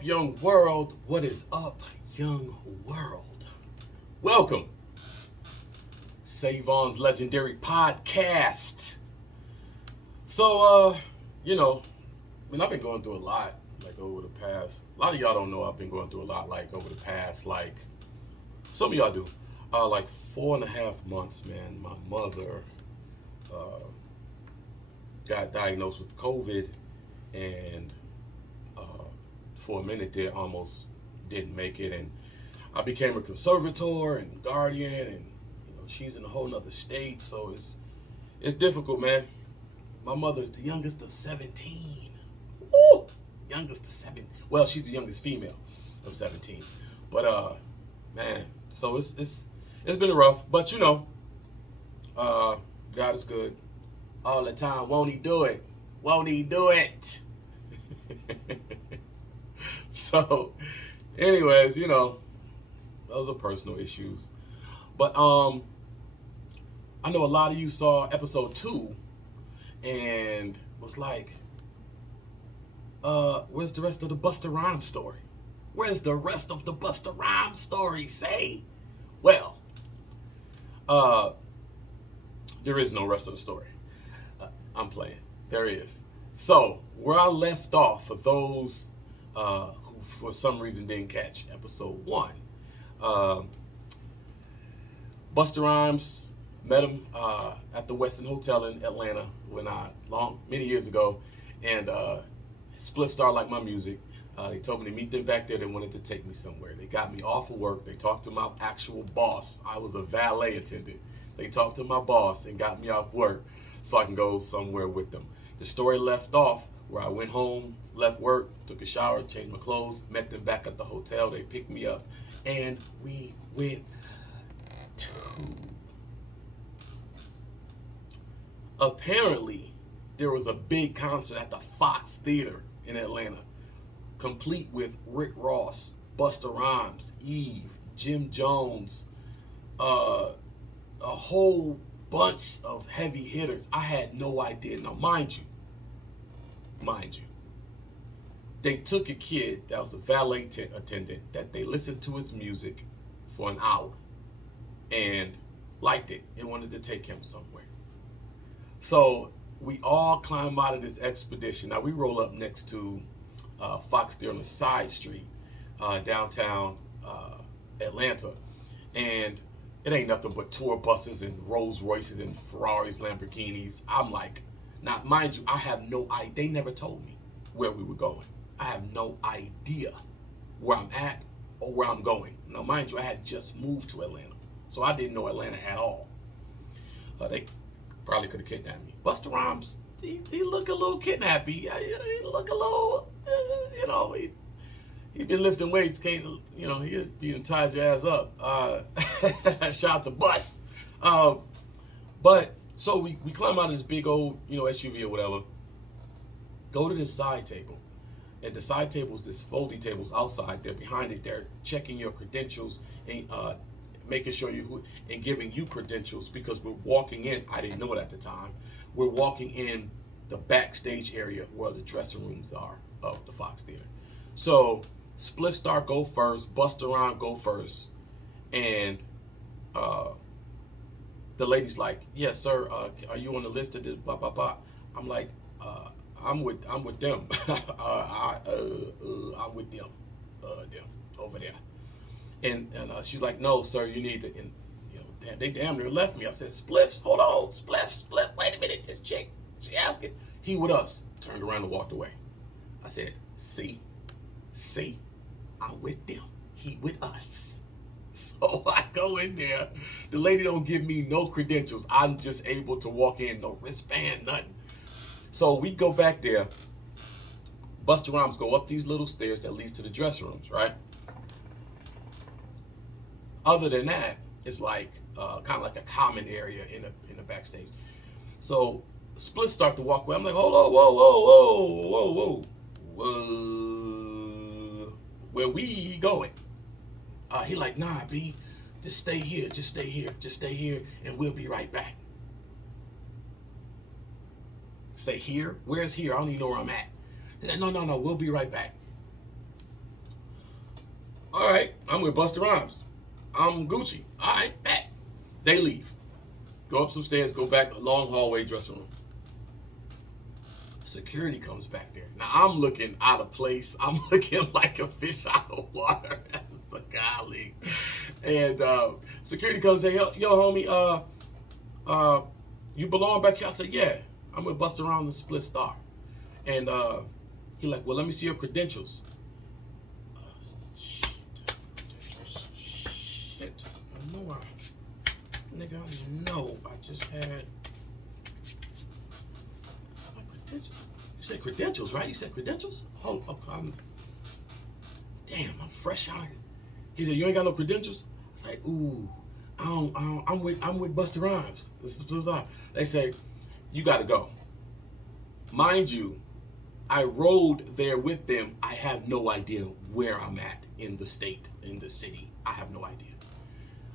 up, young world? What is up, young world? Welcome, Savon's Legendary Podcast. So, I've been going through a lot, over the past. A lot of y'all don't know I've been going through a lot, over the past, some of y'all do. 4.5 months, man. My mother got diagnosed with COVID, and for a minute there, almost didn't make it. And I became a conservator and guardian, and she's in a whole nother state, so it's difficult, man. My mother is the youngest of 17. Woo! Youngest of 7. Well, she's the youngest female of 17. But man, so it's been rough. But God is good all the time. Won't He do it? Won't He do it? So, anyways, those are personal issues. But I know a lot of you saw episode 2 and was like, where's the rest of the Busta Rhymes story? Where's the rest of the Busta Rhymes story, say? Well, there is no rest of the story. I'm playing. There is. So, where I left off, for those who for some reason didn't catch episode 1, Busta Rhymes, met him at the Westin Hotel in Atlanta many years ago, and Split Star liked my music. They told me to meet them back there. They wanted to take me somewhere. They got me off of work. They talked to my actual boss. I was a valet attendant. They talked to my boss and got me off work so I can go somewhere with them. The story left off where I went home, left work, took a shower, changed my clothes, met them back at the hotel. They picked me up, and we went to... Apparently, there was a big concert at the Fox Theater in Atlanta, complete with Rick Ross, Busta Rhymes, Eve, Jim Jones, a whole bunch of heavy hitters. I had no idea. Now, mind you, they took a kid that was a valet attendant that they listened to his music for an hour and liked it and wanted to take him somewhere. So we all climb out of this expedition. Now we roll up next to Fox Theater on the side street, downtown Atlanta, and it ain't nothing but tour buses and Rolls Royces and Ferraris, Lamborghinis. I'm like, now mind you, I have no idea. They never told me where we were going. I have no idea where I'm at or where I'm going. Now mind you, I had just moved to Atlanta, so I didn't know Atlanta at all. They probably could have kidnapped me. Busta Rhymes, he look a little kidnappy. He look a little, he been lifting weights. He'd be tied your ass up. Shout out to Bus. But so we climb out of this big old, SUV or whatever. Go to this side table. And the side table is this foldy tables outside. They're behind it. They're checking your credentials and making sure and giving you credentials, because we're walking in. I didn't know it at the time. We're walking in the backstage area where the dressing rooms are of the Fox Theater. So Split Star go first, Busta Rhymes go first, and the lady's like, "Yes, sir. Are you on the list of this?" Blah blah blah. I'm like, I'm with them. I'm with them. Them over there. And she's like, "No, sir, you need to." And they damn near left me. I said, "Spliff, hold on, Spliff. Wait a minute, this chick, she asking." He with us. Turned around and walked away. I said, See, I'm with them. He with us. So I go in there. The lady don't give me no credentials. I'm just able to walk in, no wristband, nothing. So we go back there. Busta Rhymes go up these little stairs that leads to the dressing rooms, right? Other than that, it's like kind of like a common area in the backstage. So Split start to walk away. I'm like, hold on, whoa. Where we going? He like, nah, B, just stay here, and we'll be right back. Stay here? Where's here? I don't even know where I'm at. He said, no, we'll be right back. All right, I'm with Busta Rhymes. I'm Gucci. All right, back. They leave. Go up some stairs, go back, a long hallway, dressing room. Security comes back there. Now I'm looking out of place. I'm looking like a fish out of water. That's the golly. And security comes and say, yo, homie, you belong back here? I said, yeah, I'm with Busta Rhymes and Split Star. And he like, well, let me see your credentials. Shit. I know nigga, I know. I just had my credentials. You said credentials, right? You said credentials? Hold up. Damn, I'm fresh out of it. He said, you ain't got no credentials? I was like, ooh, I'm with Busta Rhymes. They say, you gotta go. Mind you, I rode there with them. I have no idea where I'm at in the state, in the city. I have no idea.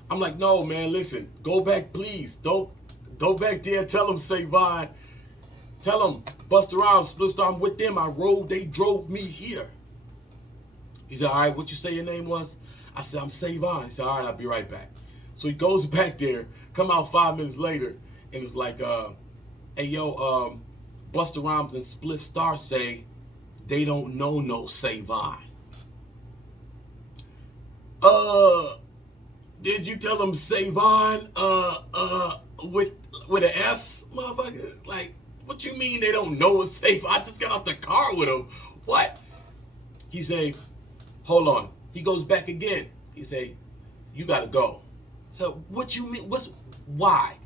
I'm like, no, man, listen, go back, please. Don't go back there. Tell them, Savon. Tell them, Busta Rhymes, Split Star, I'm with them. I rode, they drove me here. He said, all right, what you say your name was? I said, I'm Savon. He said, all right, I'll be right back. So he goes back there, come out 5 minutes later, and it's like, hey, yo, Busta Rhymes and Split Star say they don't know no Savon. Did you tell him Savon with an S, motherfucker? Like, what you mean they don't know a Savon? I just got out the car with him. What? He say, hold on. He goes back again. He say, you gotta go. So what you mean? Why?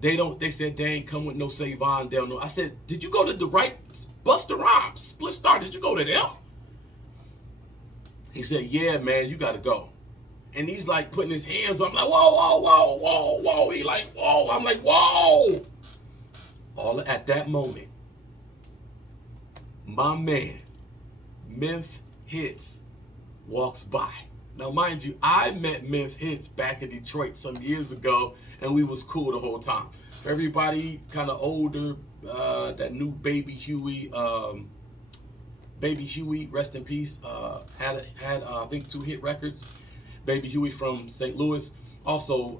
They said they ain't come with no Savon. They don't know. I said, did you go to the right Busta Rhymes, Split Star? Did you go to them? He said, yeah, man, you gotta go. And he's like putting his hands on. I'm like, whoa, whoa, whoa, whoa, whoa. He like, whoa. I'm like, whoa. All at that moment, my man, Memph Hits, walks by. Now, mind you, I met Memph Hits back in Detroit some years ago, and we was cool the whole time. For everybody kind of older, that new Baby Huey, rest in peace, had I think 2 hit records. Baby Huey from St. Louis. Also,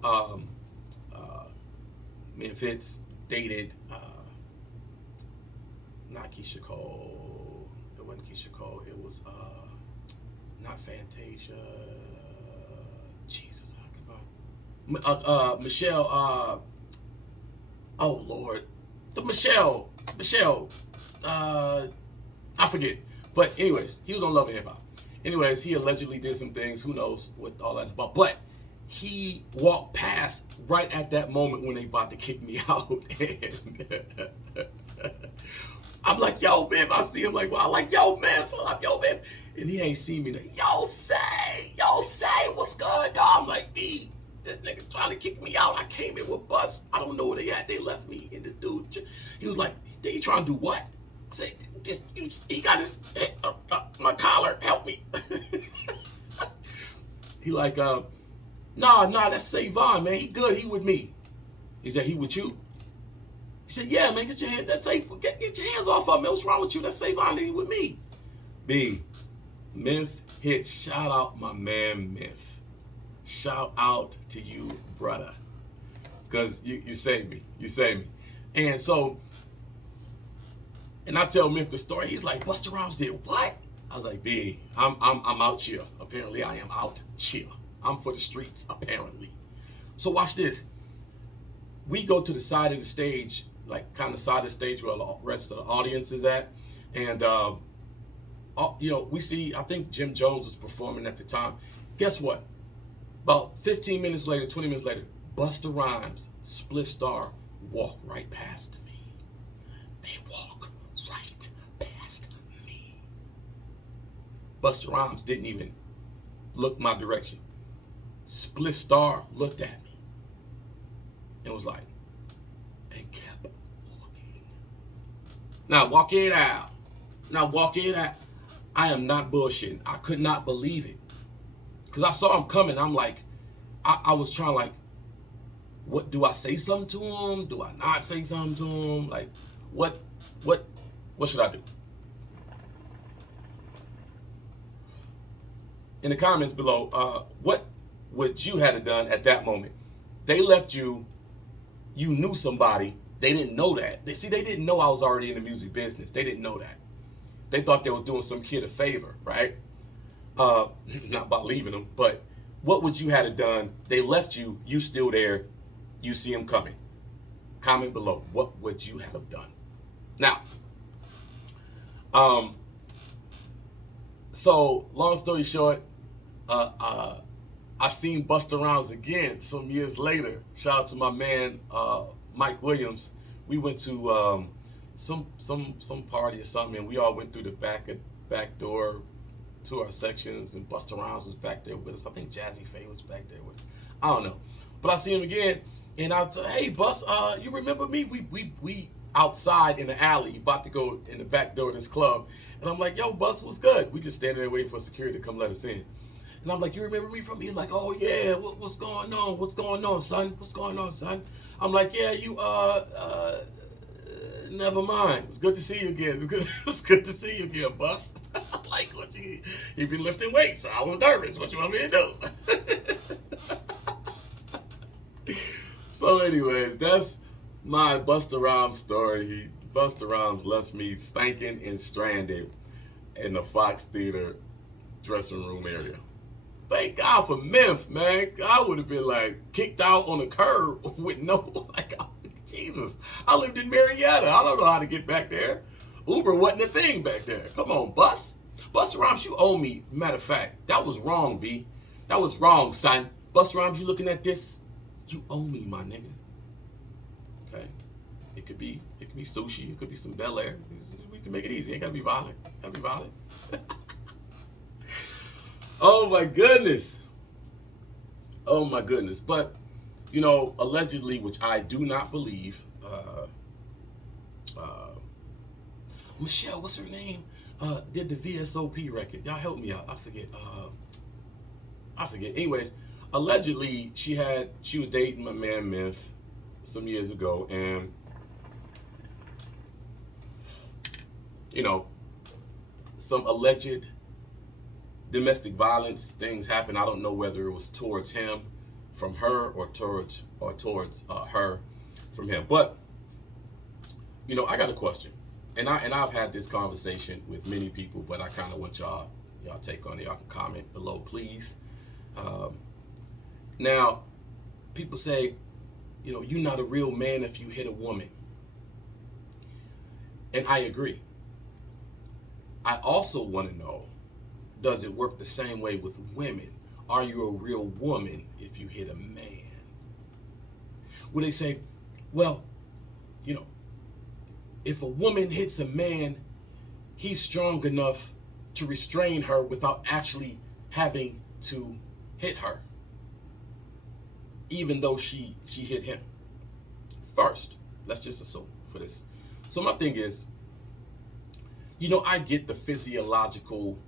Memph Hits dated, not Keisha Cole. It wasn't Keisha Cole. It was not Fantasia. Jesus, how come on? Michelle. Oh Lord, the Michelle. I forget. But anyways, he was on Love and Hip Hop. Anyways, he allegedly did some things. Who knows what all that's about? But he walked past right at that moment when they about to kick me out. And I'm like, yo, man. I see him like, well, I'm like, yo, man. Yo, man. And he ain't seen me. Like, yo, say, what's good, dog? I'm like, me, this nigga trying to kick me out. I came in with Bus. I don't know where they at. They left me. And this dude, he was like, they trying to do what? I said, he got his my collar. Help me. He like, nah, that's Savon, man. He good. He with me. He said, he with you? He said, yeah, man. Get your hands. That's safe. Get your hands off of me. What's wrong with you? That's Savon. He with me. B. Memph Hits. Shout out my man Memph. Shout out to you, brother. Cause you saved me. You saved me. And so. And I tell Memph the story. He's like, Busta Rhymes did what? I was like, B, I'm out here. Apparently, I am out here. I'm for the streets, apparently. So watch this. We go to the side of the stage, like kind of side of the stage where the rest of the audience is at. And, we see, I think Jim Jones was performing at the time. Guess what? About 15 minutes later, 20 minutes later, Busta Rhymes, Split Star, walk right past me. They walk right past me. Busta Rhymes didn't even look my direction. Split Star looked at me and was like, and kept walking. Now walk it out. I am not bullshitting. I could not believe it. Because I saw him coming. I'm like, I was trying like, what, do I say something to him? Do I not say something to him? Like, what should I do? in the comments below, what would you have done at that moment? They left you. You knew somebody. They didn't know that. They didn't know I was already in the music business. They didn't know that. They thought they was doing some kid a favor, right? Not by leaving them, but what would you have done? They left you. You still there. You see them coming. Comment below. What would you have done? Now, so long story short, I seen Busta Rhymes again some years later. Shout out to my man Mike Williams. We went to some party or something, and we all went through the back door to our sections, and Busta Rhymes was back there with us. I think Jazzy Faye was back there with us. I don't know, but I see him again, and I said, "Hey, Bus, you remember me? We outside in the alley, about to go in the back door of this club." And I'm like, "Yo, Bus, what's good?" We just standing there waiting for security to come let us in. And I'm like, "You remember me from?" He's like, "Oh yeah, what's going on? What's going on, son? What's going on, son?" I'm like, "Yeah, you never mind. It's good to see you again. It's good to see you again, Bus." Like, what you been lifting weights? So I was nervous. What you want me to do? So, anyways, that's my Busta Rhymes story. Busta Rhymes left me stinking and stranded in the Fox Theater dressing room area. Thank God for Memphis, man. I would have been like kicked out on the curb with no, like, Jesus. I lived in Marietta. I don't know how to get back there. Uber wasn't a thing back there. Come on, Busta Rhymes, you owe me. Matter of fact, that was wrong, B. That was wrong, son. Busta Rhymes, you looking at this? You owe me, my nigga. Okay? It could be sushi. It could be some Bel Air. We can make it easy. Ain't gotta be violent. Oh my goodness. Oh my goodness. But, you know, allegedly, which I do not believe, Michelle, what's her name? Did the VSOP record. Y'all help me out. I forget. Anyways, allegedly she was dating my man Myth some years ago, and you know, some alleged domestic violence things happened. I don't know whether it was towards him from her or towards her from him. But you know, I got a question. And I've had this conversation with many people, but I kind of want y'all take on it. Y'all can comment below, please. Now, people say, you know, you're not a real man if you hit a woman. And I agree. I also want to know, does it work the same way with women? Are you a real woman if you hit a man? Well, they say, well, you know, if a woman hits a man, he's strong enough to restrain her without actually having to hit her, even though she hit him. First, let's just assume for this. So my thing is, you know, I get the physiological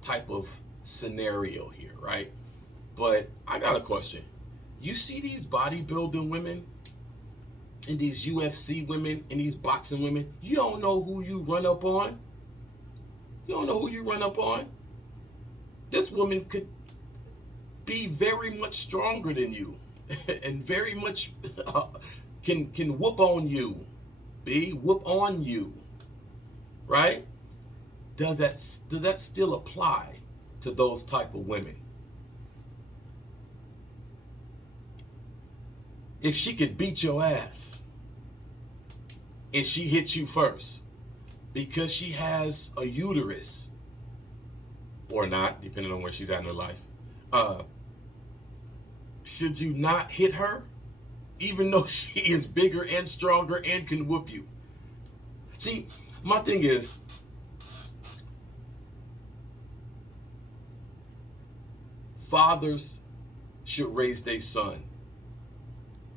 type of scenario here, right? But I got a question. You see these bodybuilding women and these UFC women and these boxing women, you don't know who you run up on. This woman could be very much stronger than you and very much can whoop on you. Whoop on you. Right? Does that still apply to those type of women? If she could beat your ass and she hits you first because she has a uterus or not, depending on where she's at in her life, should you not hit her even though she is bigger and stronger and can whoop you? See, my thing is, fathers should raise their son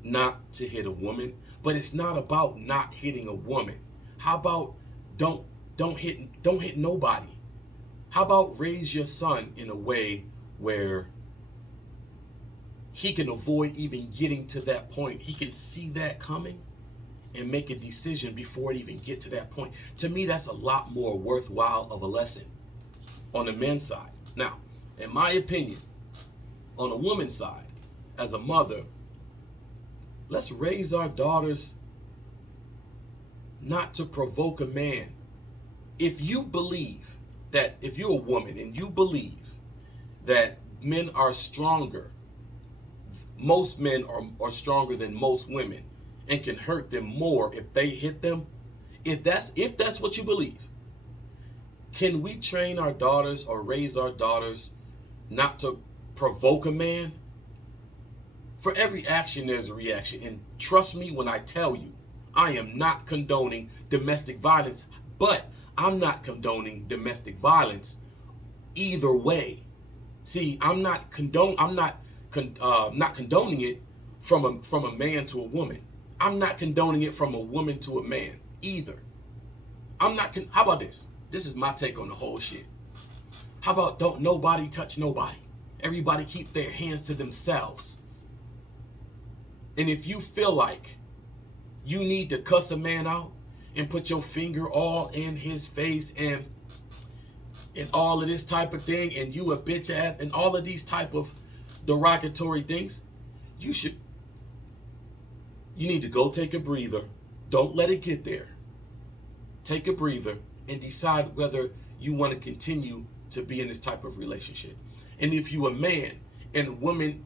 not to hit a woman, but it's not about not hitting a woman. How about don't hit nobody? How about raise your son in a way where he can avoid even getting to that point? He can see that coming and make a decision before it even get to that point. To me, that's a lot more worthwhile of a lesson on the men's side. Now, in my opinion, on a woman's side, as a mother, let's raise our daughters not to provoke a man. If you believe that, if you're a woman and you believe that men are stronger, most men are stronger than most women and can hurt them more if they hit them, if that's what you believe, can we train our daughters or raise our daughters not to provoke a man? For every action, there's a reaction. And trust me when I tell you, I am not condoning domestic violence, but I'm not condoning domestic violence either way. See, I'm not condoning it from a man to a woman. I'm not condoning it from a woman to a man either. How about this? This is my take on the whole shit. How about don't nobody touch nobody? Everybody keep their hands to themselves. And if you feel like you need to cuss a man out and put your finger all in his face and all of this type of thing, and you a bitch ass and all of these type of derogatory things, you need to go take a breather. Don't let it get there. Take a breather and decide whether you want to continue to be in this type of relationship. And if you a man and a woman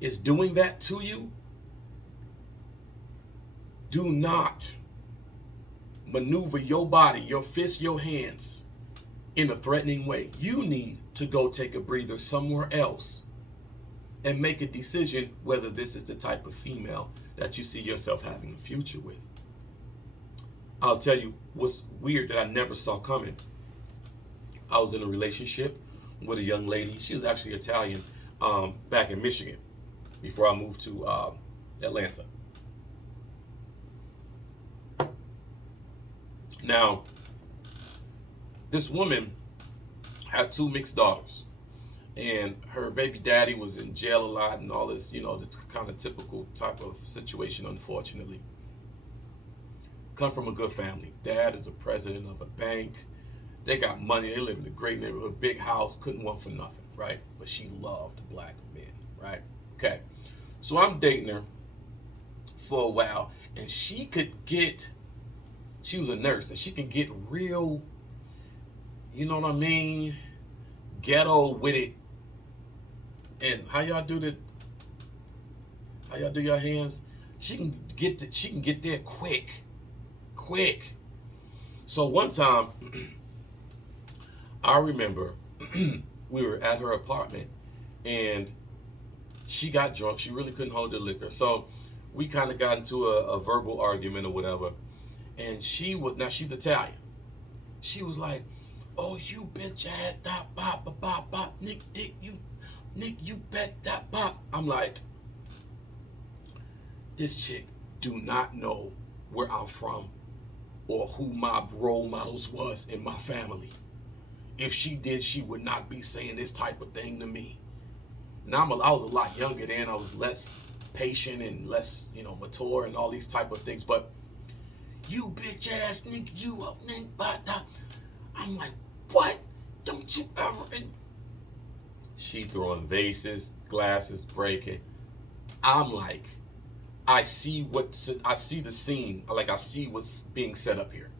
is doing that to you, do not maneuver your body, your fists, your hands in a threatening way. You need to go take a breather somewhere else and make a decision whether this is the type of female that you see yourself having a future with. I'll tell you what's weird that I never saw coming. I was in a relationship with a young lady. She was actually Italian, back in Michigan before I moved to Atlanta. Now, this woman had 2 mixed daughters, and her baby daddy was in jail a lot and all this, the kind of typical type of situation, unfortunately. Come from a good family. Dad is a president of a bank. They got money. They live in a great neighborhood, big house, couldn't want for nothing, right? But she loved black men, right? Okay. So I'm dating her for a while, and she was a nurse, and she can get real, you know what I mean, ghetto with it. And how y'all do your hands? She can get there quick. So one time, I remember we were at her apartment and she got drunk. She really couldn't hold the liquor. So we kind of got into a verbal argument or whatever. And she's Italian. She was like, "Oh, you bitch ass, that bop, bop, bop, Nick, you bet that bop." I'm like, this chick do not know where I'm from or who my role models was in my family. If she did, she would not be saying this type of thing to me. Now I was a lot younger then. I was less patient and less, mature and all these type of things. But you bitch ass nigga, you up, nigga. I'm like, what? Don't you ever? And she throwing vases, glasses breaking. I'm like, I see the scene. Like, I see what's being set up here.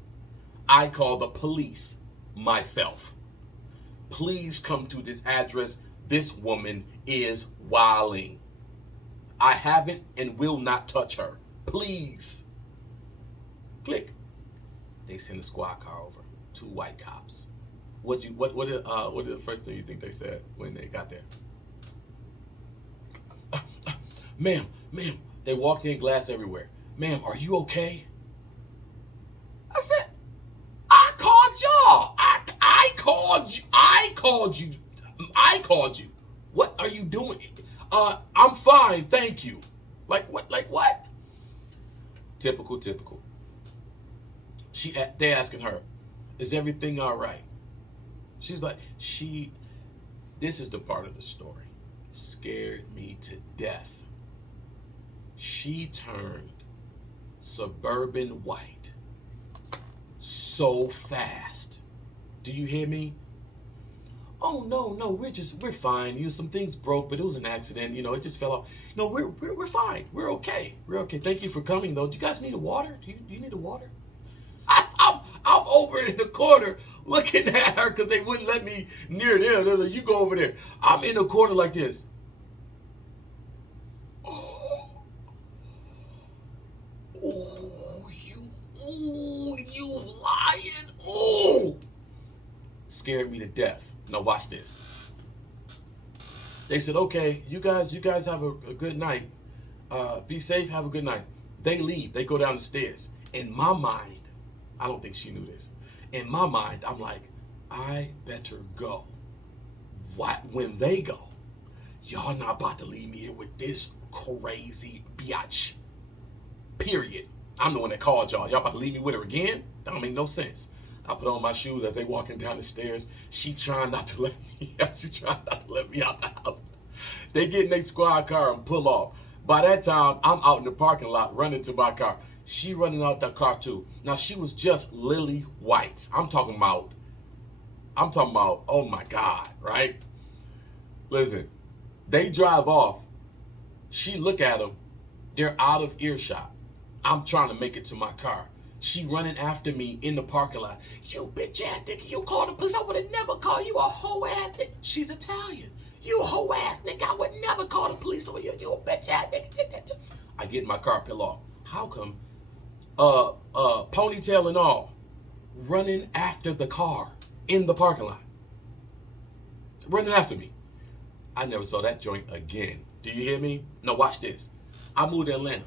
I call the police myself. Please come to this address. This woman is wilding. I haven't and will not touch her. Please. Click. They send a squad car over. 2 white cops. What did the first thing you think they said when they got there? Ma'am. They walked in, glass everywhere. Ma'am, are you okay? I said, I called y'all. I called you. What are you doing? I'm fine, thank you. Like what? Typical. They're asking her, is everything all right? She's like, this is the part of the story. Scared me to death. She turned suburban white so fast. Do you hear me? Oh no, we're fine. Some things broke, but it was an accident. It just fell off. No, we're fine. We're okay. We're okay. Thank you for coming though. Do you guys need a water? Do you need a water? I'm over in the corner looking at her because they wouldn't let me near them. They're like, you go over there. I'm in the corner like this. You lying. Oh, scared me to death. Now watch this. They said, okay, you guys have a good night. Be safe, have a good night. They leave, they go down the stairs. In my mind, I don't think she knew this. In my mind, I'm like, I better go. When they go, y'all not about to leave me here with this crazy biatch. Period. I'm the one that called y'all. Y'all about to leave me with her again? That don't make no sense. I put on my shoes as they walking down the stairs. She trying not to let me out. She trying not to let me out the house. They get in their squad car and pull off. By that time, I'm out in the parking lot running to my car. She running out that car too. Now she was just lily white. I'm talking about, oh my God, right? Listen, they drive off. She look at them. They're out of earshot. I'm trying to make it to my car. She running after me in the parking lot. You bitch ass nigga, you called the police. I would have never called you a hoe ass nigga. She's Italian. You a hoe ass nigga. I would never call the police on you. You a bitch ass nigga. I get in my car, peel off. How come? Ponytail and all, running after the car in the parking lot. Running after me. I never saw that joint again. Do you hear me? No, watch this. I moved to Atlanta.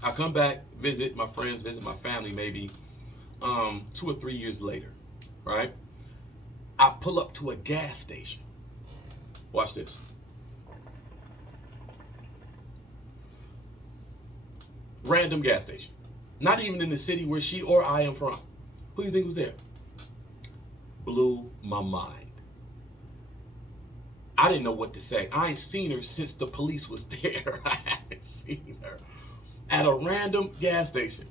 I come back, visit my friends, visit my family maybe 2 or 3 years later, right? I pull up to a gas station. Watch this. Random gas station. Not even in the city where she or I am from. Who do you think was there? Blew my mind. I didn't know what to say. I ain't seen her since the police was there. I haven't seen her. At a random gas station.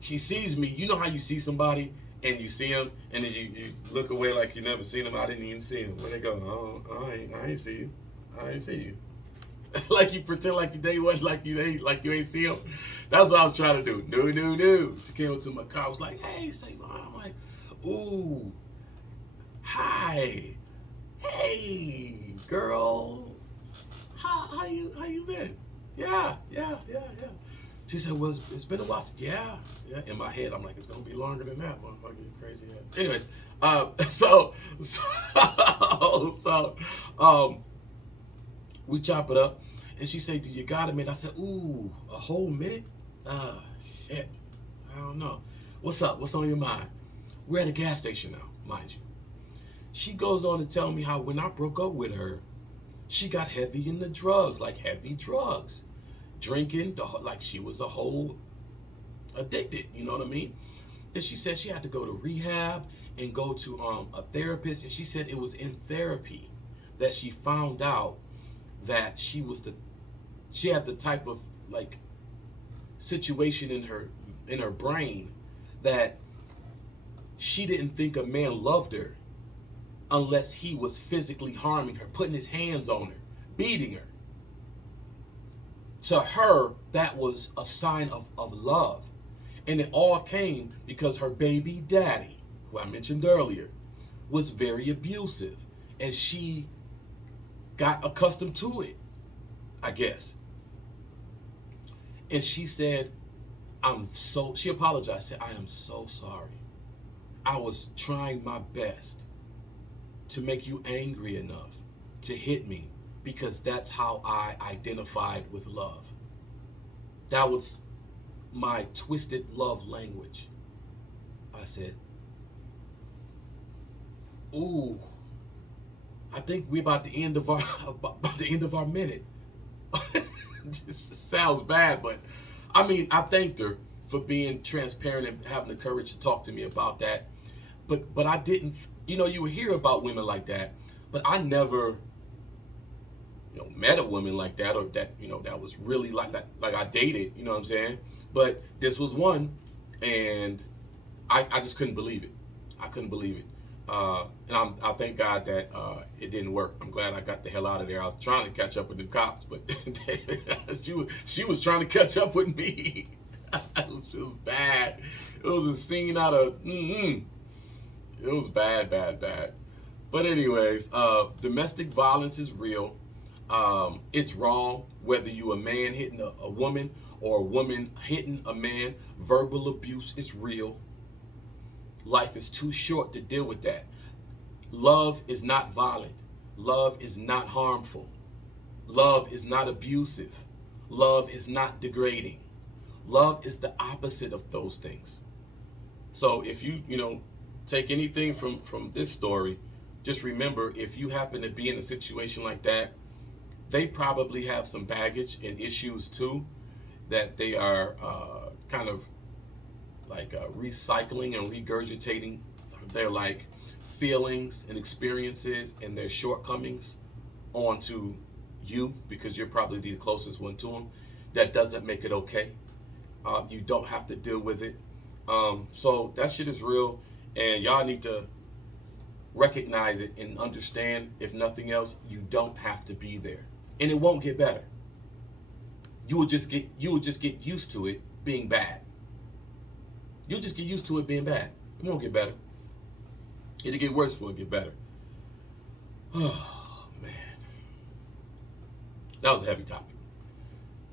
She sees me. You know how you see somebody and you see them and then you look away like you never seen them. I didn't even see them. Where they go? Oh, I ain't see you. I ain't see you. Like you pretend like they was like you ain't see them. That's what I was trying to do. No. She came up to my car. I was like, hey, say mom. I'm like, ooh, hi, hey, girl. How you been? Yeah. She said, well, it's been a while. I said, yeah. In my head, I'm like, it's gonna be longer than that, motherfucker. You crazy ass. Anyways, we chop it up, and she said, do you got a minute? I said, ooh, a whole minute? Shit. I don't know. What's up? What's on your mind? We're at a gas station now, mind you. She goes on to tell me how when I broke up with her, she got heavy in the drugs, like heavy drugs. Drinking, like she was a whole addicted, you know what I mean? And she said she had to go to rehab and go to a therapist. And she said it was in therapy that she found out that she had the type of like situation in her brain that she didn't think a man loved her unless he was physically harming her, putting his hands on her, beating her. To her, that was a sign of love. And it all came because her baby daddy, who I mentioned earlier, was very abusive. And she got accustomed to it, I guess. And she said, she apologized, said, I am so sorry. I was trying my best to make you angry enough to hit me because that's how I identified with love. That was my twisted love language. I said, ooh, I think we're about the end of our minute. This sounds bad, but I mean, I thanked her for being transparent and having the courage to talk to me about that. But I didn't, you would hear about women like that, but I never, met a woman like that, or that, that was really like that, like I dated, you know what I'm saying? But this was one, and I just couldn't believe it. I couldn't believe it. And I thank God that it didn't work. I'm glad I got the hell out of there. I was trying to catch up with the cops, but she was trying to catch up with me. It was bad. It was a scene out of, it was bad, bad, bad. But anyways, domestic violence is real. It's wrong whether you a man hitting a woman or a woman hitting a man. Verbal abuse is real. Life is too short to deal with that. Love is not violent. Love is not harmful. Love is not abusive. Love is not degrading. Love is the opposite of those things. So if you take anything from this story, just remember, if you happen to be in a situation like that, they probably have some baggage and issues too that they are kind of like recycling and regurgitating their like feelings and experiences and their shortcomings onto you because you're probably the closest one to them. That doesn't make it okay. You don't have to deal with it. So that shit is real, and y'all need to recognize it and understand, if nothing else, you don't have to be there. And it won't get better. You will just get used to it being bad. You'll just get used to it being bad. It won't get better. It'll get worse before it get better. Oh, man. That was a heavy topic.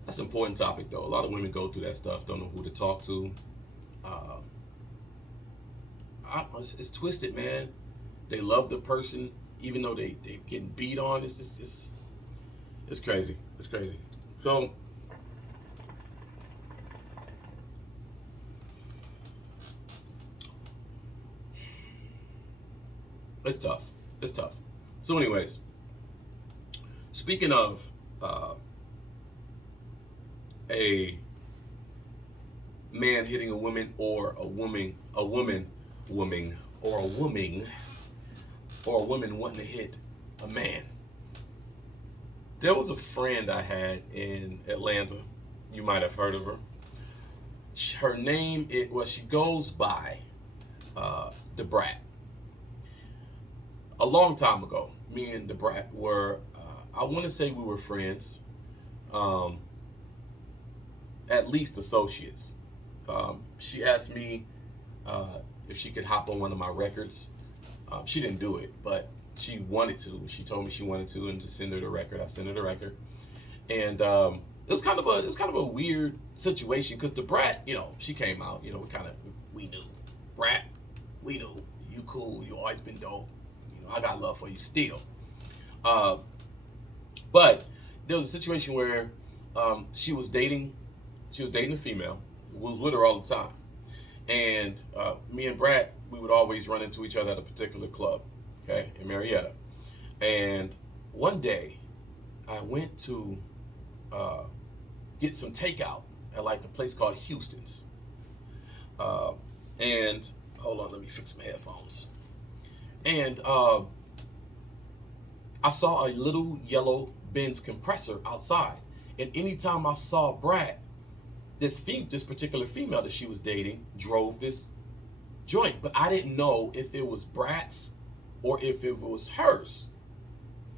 That's an important topic, though. A lot of women go through that stuff, don't know who to talk to. It's twisted, man. They love the person, even though they getting beat on. It's crazy. It's crazy. So, it's tough. It's tough. So anyways, speaking of a man hitting a woman or a woman wanting to hit a man. There was a friend I had in Atlanta. You might have heard of her. Her name, she goes by the Brat. A long time ago, me and the Brat were, I want to say we were friends, at least associates. She asked me if she could hop on one of my records. She didn't do it, but she wanted to. She told me she wanted to, and to send her the record. I sent her the record, and it was kind of a weird situation because the Brat, she came out. We knew, Brat, we knew you cool. You always been dope. I got love for you still. But there was a situation where she was dating a female, was with her all the time. And me and Brat, we would always run into each other at a particular club, okay, in Marietta. And one day, I went to get some takeout at like a place called Houston's. And hold on, let me fix my headphones. And I saw a little yellow Benz compressor outside. And anytime I saw Brat, this particular female that she was dating drove this joint. But I didn't know if it was Brat's or if it was hers.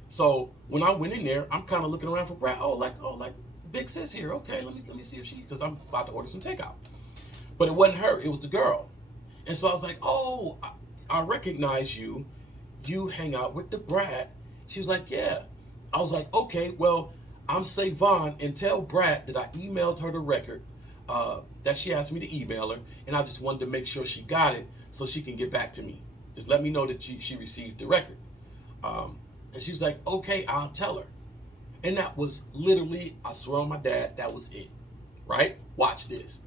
So when I went in there, I'm kind of looking around for Brat. Like big sis here. Okay, let me see if she, because I'm about to order some takeout. But it wasn't her, it was the girl. And so I was like, oh, I recognize you. You hang out with the Brat. She was like, yeah. I was like, okay, well, I'm Sevon, and tell Brat that I emailed her the record that she asked me to email her, and I just wanted to make sure she got it so she can get back to me. Just let me know that she received the record. And she was like, okay, I'll tell her. And that was literally, I swear on my dad, that was it, right? Watch this.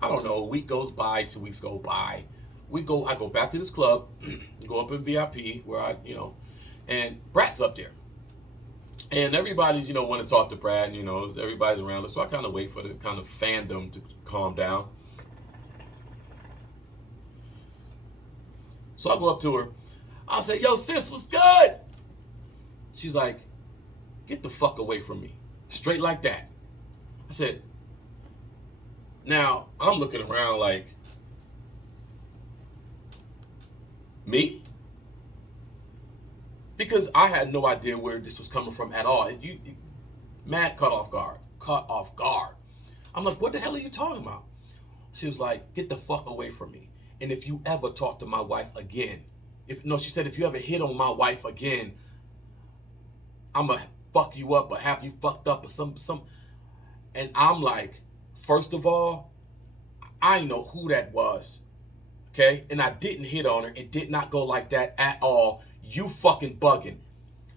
I don't know, a week goes by, 2 weeks go by. I go back to this club, go up in VIP where and Brat's up there. And everybody's, want to talk to Brad, everybody's around us. So I kind of wait for the kind of fandom to calm down. So I go up to her. I say, yo, sis, what's good? She's like, get the fuck away from me. Straight like that. I said, now I'm looking around like, me? because I had no idea where this was coming from at all. Mad caught off guard. I'm like, what the hell are you talking about? She was like, get the fuck away from me. And if you ever talk to my wife again, she said, if you ever hit on my wife again, I'm going to fuck you up or have you fucked up or some. And I'm like, first of all, I know who that was. Okay? And I didn't hit on her. It did not go like that at all. You fucking bugging.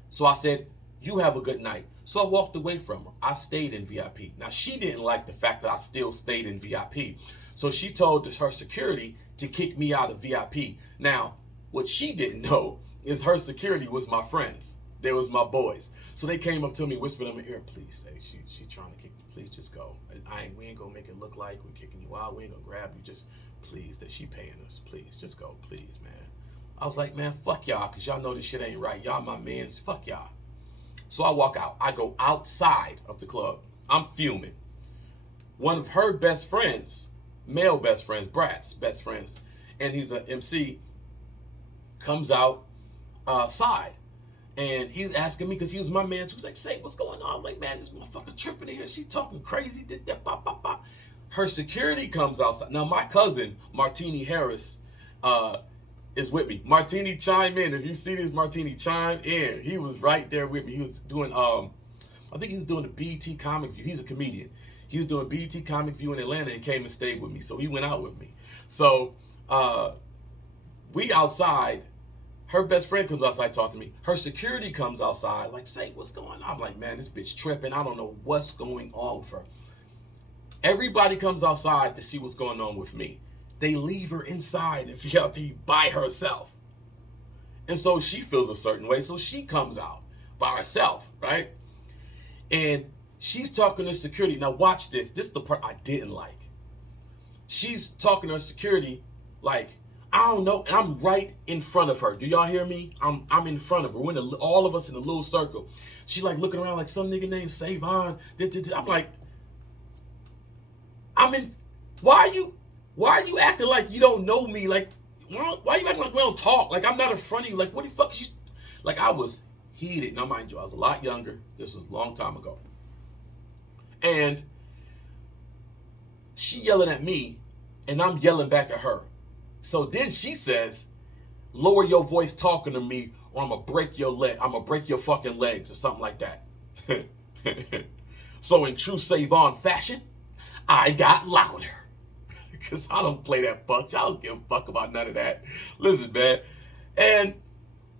So I said, you have a good night. So I walked away from her. I stayed in VIP. Now, she didn't like the fact that I still stayed in VIP. So she told her security to kick me out of VIP. Now, what she didn't know is her security was my friends. They was my boys. So they came up to me, whispered in my ear, please, say she trying to kick you. Please just go. We ain't gonna make it look like we're kicking you out. We ain't gonna grab you. Just please, that she paying us. Please, just go. Please, man. I was like, man, fuck y'all, because y'all know this shit ain't right. Y'all my mans. Fuck y'all. So I walk out. I go outside of the club. I'm fuming. One of her best friends, male best friends, Brad's best friends, and he's an MC, comes outside. And he's asking me, because he was my man, so he's like, say, what's going on? I'm like, man, this motherfucker tripping in here. She talking crazy. Her security comes outside. Now, my cousin, Martini Harris, is with me. Martini, chime in. If you see this, Martini, chime in. He was right there with me. He was doing, I think he was doing the BET Comic View. He's a comedian. He was doing BET Comic View in Atlanta and came and stayed with me. So he went out with me. So we outside. Her best friend comes outside, talk to me. Her security comes outside, like, say, what's going on? I'm like, man, this bitch tripping. I don't know what's going on with her. Everybody comes outside to see what's going on with me. They leave her inside in VIP by herself. And so she feels a certain way, so she comes out by herself, right? And she's talking to security. Now watch this. This is the part I didn't like. She's talking to security like, I don't know, and I'm right in front of her. Do y'all hear me? I'm in front of her. We're all of us in a little circle. She like looking around like some nigga named Savon. I'm like, why are you acting like you don't know me? Like, why are you acting like we don't talk? Like, I'm not in front of you. Like, what the fuck is you? Like, I was heated. Now, mind you, I was a lot younger. This was a long time ago. And she yelling at me, and I'm yelling back at her. So then she says, lower your voice talking to me, or I'm going to break your leg. I'm going to break your fucking legs, or something like that. So in true Savon fashion, I got louder. Because I don't play that fuck. I don't give a fuck about none of that. Listen, man. And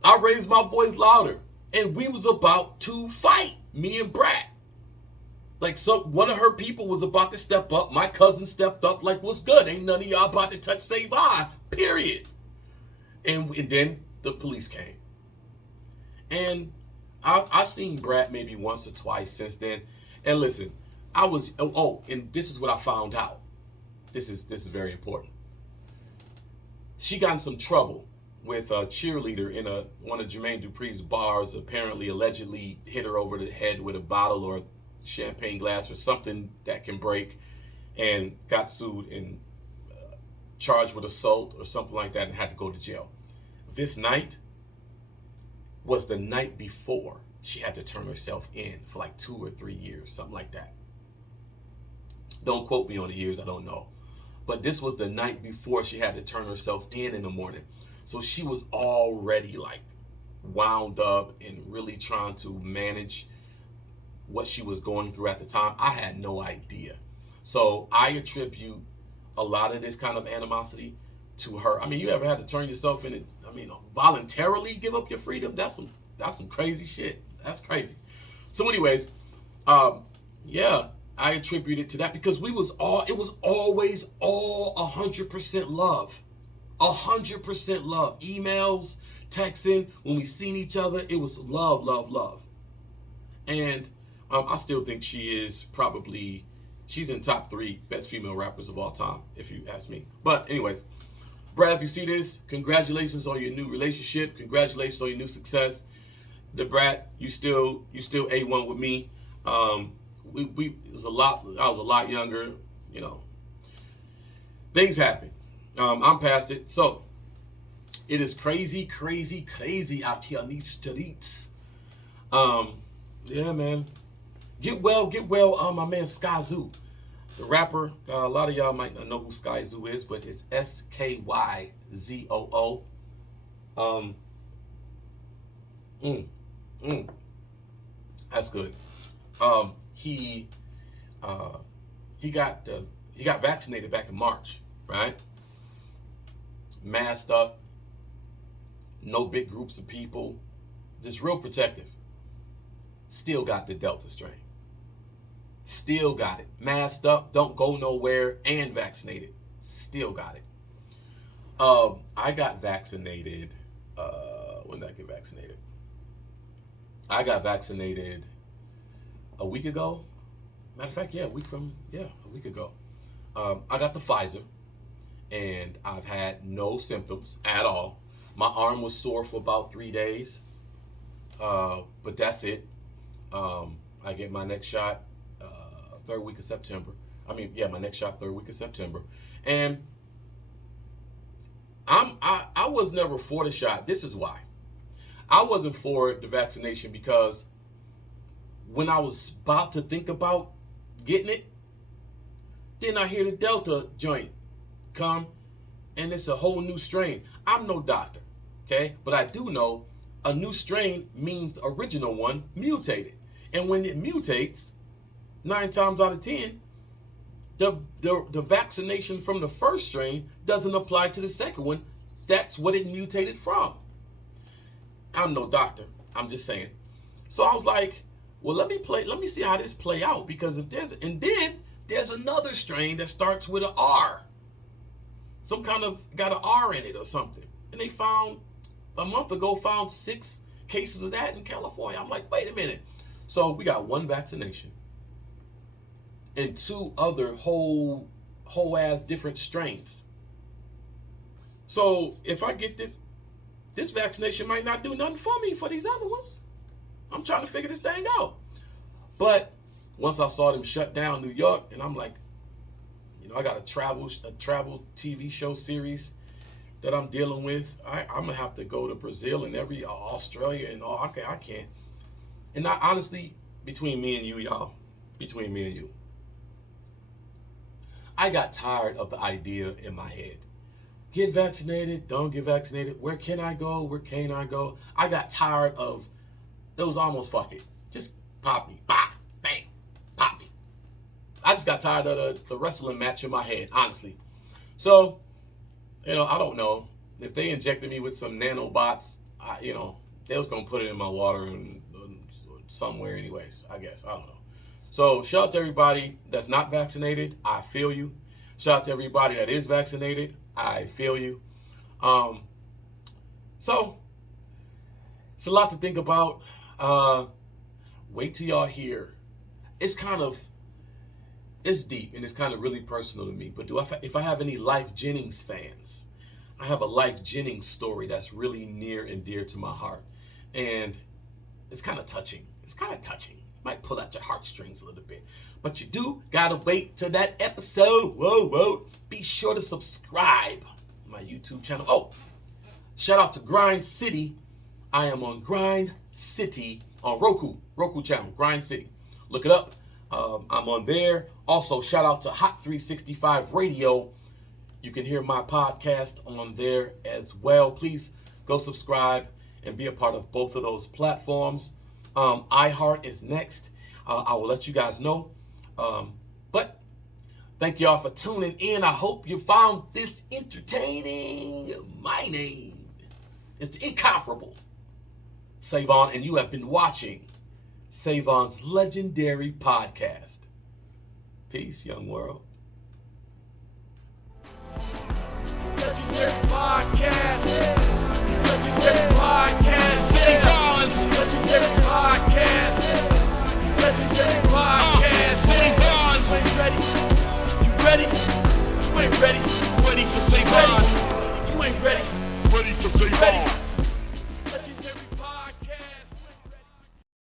I raised my voice louder. And we was about to fight, me and Brad. Like, so one of her people was about to step up. My cousin stepped up like, what's good? Ain't none of y'all about to touch Savon, period. And then the police came. And I seen Brad maybe once or twice since then. And listen, and this is what I found out. This is very important. She got in some trouble with a cheerleader in one of Jermaine Dupri's bars. Apparently, allegedly hit her over the head with a bottle or champagne glass or something that can break, and got sued and charged with assault or something like that and had to go to jail. This night was the night before she had to turn herself in for like 2 or 3 years, something like that. Don't quote me on the years, I don't know. But this was the night before she had to turn herself in the morning. So she was already like wound up and really trying to manage what she was going through at the time. I had no idea. So I attribute a lot of this kind of animosity to her. I mean, you ever had to turn yourself in, voluntarily give up your freedom? That's some crazy shit. That's crazy. So anyways, yeah, I attribute it to that because it was always all 100% love. 100% love. Emails, texting, when we seen each other, it was love, love, love. And I still think she's in top 3 best female rappers of all time, if you ask me. But anyways, Brad, if you see this, congratulations on your new relationship. Congratulations on your new success. The Brad, you still A1 with me. I was a lot younger, Things happen. I'm past it. So It is crazy, crazy, crazy out here on these streets. Yeah, man. Get well. My man Skyzoo, the rapper. A lot of y'all might not know who Skyzoo is, but it's SKYZOO. That's good. He got vaccinated back in March, right? Masked up, no big groups of people, just real protective. Still got the Delta strain. Still got it. Masked up, don't go nowhere, and vaccinated. Still got it. I got vaccinated. When did I get vaccinated? I got vaccinated a week ago. Matter of fact, a week ago. I got the Pfizer, and I've had no symptoms at all. My arm was sore for about 3 days, but that's it. I get my next shot third week of September. My next shot third week of September, and I was never for the shot. This is why. I wasn't for the vaccination because when I was about to think about getting it, then I hear the Delta joint come, and it's a whole new strain. I'm no doctor, okay? But I do know a new strain means the original one mutated. And when it mutates, 9 times out of 10, the vaccination from the first strain doesn't apply to the second one. That's what it mutated from. I'm no doctor. I'm just saying. So I was like, well, let me see how this play out, because then there's another strain that starts with an R. Some kind of got an R in it or something. And they found a month ago 6 cases of that in California. I'm like, wait a minute. So we got 1 vaccination and 2 other whole ass different strains. So if I get this vaccination might not do nothing for me for these other ones. I'm trying to figure this thing out. But once I saw them shut down New York, and I'm like, I got a travel TV show series that I'm dealing with. I'm gonna have to go to Brazil and Australia and all. I can't. And I honestly, between me and you, y'all, I got tired of the idea in my head. Get vaccinated, don't get vaccinated. Where can I go? Where can't I go? I got tired of, it was almost fuck it. Just pop me, bop, bang, pop me. I just got tired of the wrestling match in my head, honestly. So, I don't know. If they injected me with some nanobots, they was going to put it in my water and somewhere anyways, I guess. I don't know. So, shout out to everybody that's not vaccinated. I feel you. Shout out to everybody that is vaccinated. I feel you. So, it's a lot to think about. Wait till y'all hear. It's deep, and it's kind of really personal to me. But if I have any Life Jennings fans, I have a Life Jennings story that's really near and dear to my heart. And it's kind of touching. Might pull out your heartstrings a little bit. But you do gotta wait till that episode. Whoa. Be sure to subscribe to my YouTube channel. Oh, shout out to Grind City. I am on Grind City on Roku channel, Grind City. Look it up. I'm on there. Also, shout out to Hot 365 Radio. You can hear my podcast on there as well. Please go subscribe and be a part of both of those platforms. iHeart is next. I will let you guys know. But thank y'all for tuning in. I hope you found this entertaining. My name is the incomparable Savon, and you have been watching Savon's Legendary Podcast. Peace, young world. Legendary Podcast. Legendary Podcast. Legendary Podcast. Legendary Podcast. You ain't ready. You ready? You ain't ready. Ready for Savon. You ain't ready. Ready for Savon.